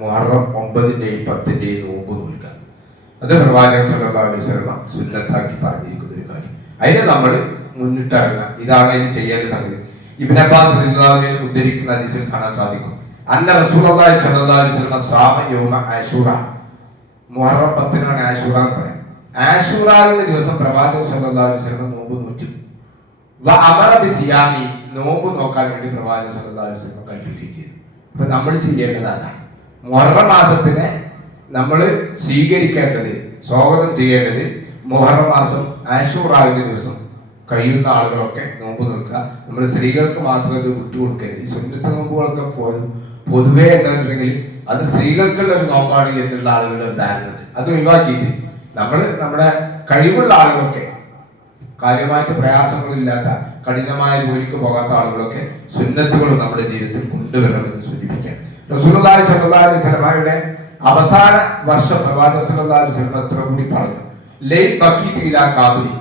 മുഹറം 9-ന്റെയും 10-ന്റെയും നോമ്പ് നോൽക്കുക. അത് പ്രവാചകൻ സല്ലല്ലാഹു അലൈഹി വസല്ലം സുന്നത്താക്കി പറഞ്ഞിരിക്കുന്ന ഒരു കാര്യം. അതിനെ നമ്മൾ മുന്നിട്ടിറങ്ങുക. ഇതാണ് അതിന് ചെയ്യേണ്ട സംഗതി. ഇബ്നു അബ്ബാസ് റളിയല്ലാഹു അൻഹു ഉദ്ധരിക്കുന്ന ഹദീസിൽ കാണാൻ സാധിക്കും. അന്ന റസൂലുള്ളാഹി സ്വല്ലല്ലാഹു അലൈഹി വസല്ലം സാമ യൗമ ആശൂറ. മുഹറം 10-നാണ് ആശൂറ എന്ന് പറയാം. ആശൂറയുടെ ദിവസം പ്രവാചകൻ സല്ലല്ലാഹു അലൈഹി വസല്ലം നോമ്പ് നോറ്റു. അമറ ബിസിയാമി, നോമ്പ് നോക്കാൻ വേണ്ടി പ്രവാചകൻ സല്ലല്ലാഹു അലൈഹി വസല്ലം കൽപ്പിക്കുകയും ചെയ്തു. അപ്പൊ നമ്മൾ ചെയ്യേണ്ടതാണ് മുഹറം മാസത്തിനെ നമ്മൾ സ്വീകരിക്കേണ്ടത്, സ്വാഗതം ചെയ്യേണ്ടത് മുഹറം മാസം ആശൂറാവിന്റെ ദിവസം കഴിയുന്ന ആളുകളൊക്കെ നോമ്പ് നോക്കുക. നമ്മൾ സ്ത്രീകൾക്ക് മാത്രം ഇത് വിട്ടുകൊടുക്കരുത്. ഈ സുന്നത്ത് നോമ്പുകളൊക്കെ പൊതുവേ എന്താണെന്നുണ്ടെങ്കിൽ അത് സ്ത്രീകൾക്കുള്ള ഒരു നോമ്പാണ് എന്നുള്ള ആളുകളുടെ ഒരു ധാരണയുണ്ട്. അത് ഒഴിവാക്കിയിട്ട് നമ്മൾ നമ്മുടെ കഴിവുള്ള ആളുകളൊക്കെ, കാര്യമായിട്ട് പ്രയാസങ്ങളില്ലാത്ത കഠിനമായ ജോലിക്ക് പോകാത്ത ആളുകളൊക്കെ സുന്നത്തുകളും നമ്മുടെ ജീവിതത്തിൽ കൊണ്ടുവരണമെന്ന് സൂചിപ്പിക്കാൻ റസൂലുള്ളാഹി സ്വല്ലല്ലാഹു അലൈഹി വസല്ലമയുടെ അവസാന വർഷം പ്രവാചകൻ സല്ലല്ലാഹു അലൈഹി വസല്ലം എത്ര കൂടി പറഞ്ഞു, ലൈൻ ബഖീതു ഇലാ ഖാബിരി,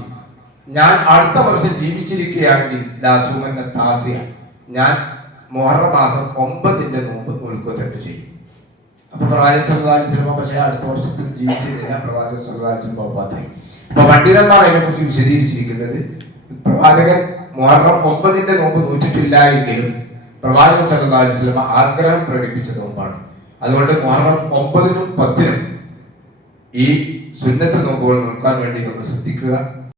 ഞാൻ അടുത്ത വർഷം ജീവിച്ചിരിക്കുകയാണെങ്കിൽ ലാസുമന്ന താസിയ, ഞാൻ മുഹറം മാസം 9-ന്റെ നോമ്പ് നോൽക്കുക തന്നെ ചെയ്യും. അപ്പൊ പ്രവാചകൻ സല്ലല്ലാഹു അലൈഹി വസല്ലം പക്ഷേ അടുത്ത വർഷത്തിൽ ജീവിച്ചിരുന്നില്ല. പ്രവാചകൻ സല്ലല്ലാഹു അലൈഹി വസല്ലം വഫാത്തായി. ഇപ്പൊ പണ്ഡിതന്മാർ അതിനെ കുറിച്ച് വിശദീകരിച്ചിരിക്കുന്നത്, പ്രവാചകൻ മുഹറം 9-ന്റെ നോമ്പ് നോറ്റിട്ടില്ല എങ്കിലും പ്രവാചകൻ സല്ലല്ലാഹു അലൈഹി വസല്ലം ആഗ്രഹം പ്രകടിപ്പിച്ച നോമ്പാണ്. അതുകൊണ്ട് മുഹറം 9-നും 10-നും ഈ സുന്നത്ത് നോമ്പുകൾ നോക്കാൻ വേണ്ടി നമ്മൾ ശ്രദ്ധിക്കുക.